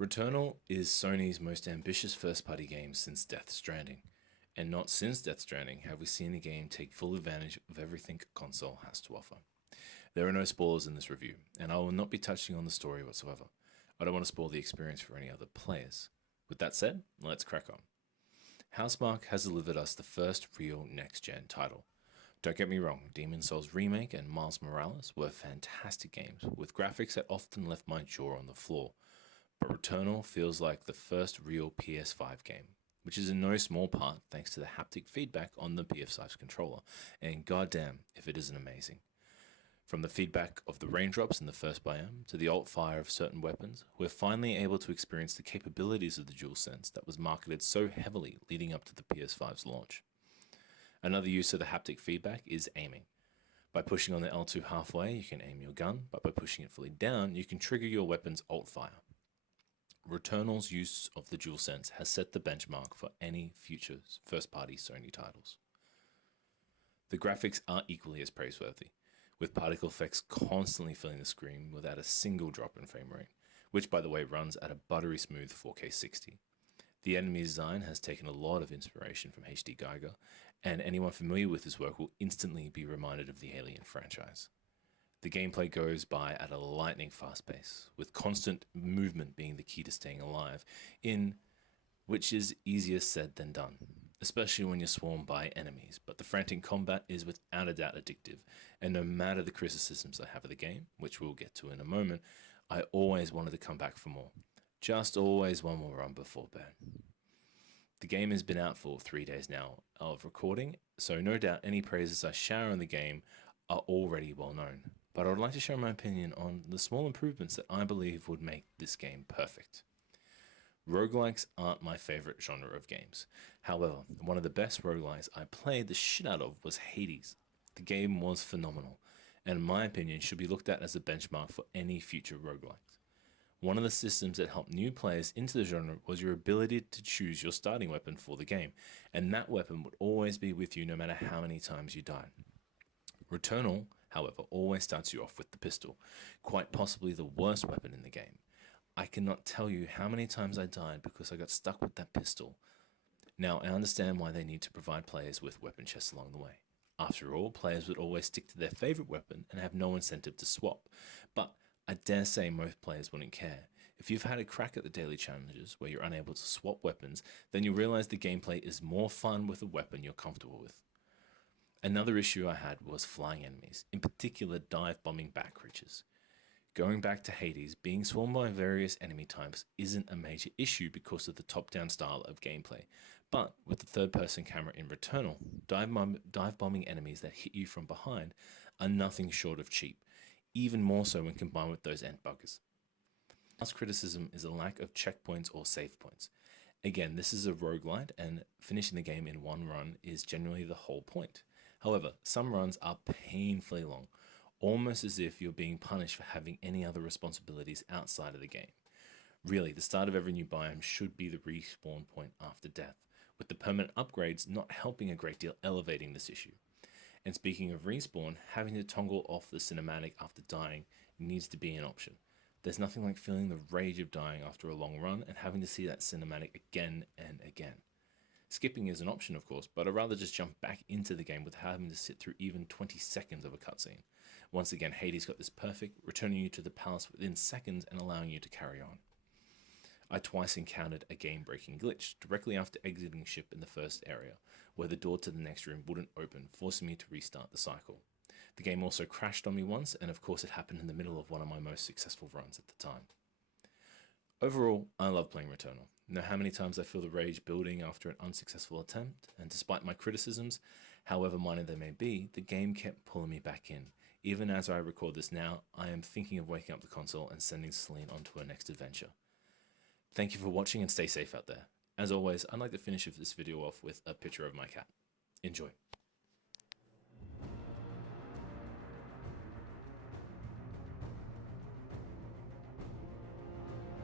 Returnal is Sony's most ambitious first-party game since Death Stranding, and not since Death Stranding have we seen a game take full advantage of everything a console has to offer. There are no spoilers in this review, and I will not be touching on the story whatsoever. I don't want to spoil the experience for any other players. With that said, let's crack on. Housemarque has delivered us the first real next-gen title. Don't get me wrong, Demon's Souls Remake and Miles Morales were fantastic games, with graphics that often left my jaw on the floor. But Returnal feels like the first real PS5 game, which is in no small part thanks to the haptic feedback on the PS5's controller, and goddamn if it isn't amazing. From the feedback of the raindrops in the first biome to the alt fire of certain weapons, we're finally able to experience the capabilities of the DualSense that was marketed so heavily leading up to the PS5's launch. Another use of the haptic feedback is aiming. By pushing on the L2 halfway, you can aim your gun, but by pushing it fully down, you can trigger your weapon's alt fire. Returnal's use of the DualSense has set the benchmark for any future first-party Sony titles. The graphics are equally as praiseworthy, with particle effects constantly filling the screen without a single drop in frame rate, which by the way runs at a buttery smooth 4K 60. The enemy design has taken a lot of inspiration from HD Geiger, and anyone familiar with his work will instantly be reminded of the Alien franchise. The gameplay goes by at a lightning fast pace, with constant movement being the key to staying alive, which is easier said than done, especially when you're swarmed by enemies, but the frantic combat is without a doubt addictive, and no matter the criticisms I have of the game, which we'll get to in a moment, I always wanted to come back for more. Just always one more run before bed. The game has been out for 3 days now of recording, so no doubt any praises I shower on the game are already well known, but I would like to share my opinion on the small improvements that I believe would make this game perfect. Roguelikes aren't my favorite genre of games. However, one of the best roguelikes I played the shit out of was Hades. The game was phenomenal, and in my opinion should be looked at as a benchmark for any future roguelikes. One of the systems that helped new players into the genre was your ability to choose your starting weapon for the game, and that weapon would always be with you no matter how many times you died. Returnal, however, always starts you off with the pistol, quite possibly the worst weapon in the game. I cannot tell you how many times I died because I got stuck with that pistol. Now, I understand why they need to provide players with weapon chests along the way. After all, players would always stick to their favorite weapon and have no incentive to swap. But I dare say most players wouldn't care. If you've had a crack at the daily challenges where you're unable to swap weapons, then you'll realize the gameplay is more fun with a weapon you're comfortable with. Another issue I had was flying enemies, in particular dive bombing bat creatures. Going back to Hades, being swarmed by various enemy types isn't a major issue because of the top-down style of gameplay, but with the third-person camera in Returnal, dive bombing enemies that hit you from behind are nothing short of cheap, even more so when combined with those ant buggers. Last criticism is a lack of checkpoints or save points. Again, this is a roguelite, and finishing the game in one run is generally the whole point. However, some runs are painfully long, almost as if you're being punished for having any other responsibilities outside of the game. Really, the start of every new biome should be the respawn point after death, with the permanent upgrades not helping a great deal elevating this issue. And speaking of respawn, having to toggle off the cinematic after dying needs to be an option. There's nothing like feeling the rage of dying after a long run and having to see that cinematic again and again. Skipping is an option, of course, but I'd rather just jump back into the game without having to sit through even 20 seconds of a cutscene. Once again, Hades got this perfect, returning you to the palace within seconds and allowing you to carry on. I twice encountered a game-breaking glitch directly after exiting ship in the first area, where the door to the next room wouldn't open, forcing me to restart the cycle. The game also crashed on me once, and of course it happened in the middle of one of my most successful runs at the time. Overall, I love playing Returnal. Know how many times I feel the rage building after an unsuccessful attempt, and despite my criticisms, however minor they may be, the game kept pulling me back in. Even as I record this now, I am thinking of waking up the console and sending Celine on to her next adventure. Thank you for watching and stay safe out there. As always, I'd like to finish this video off with a picture of my cat. Enjoy.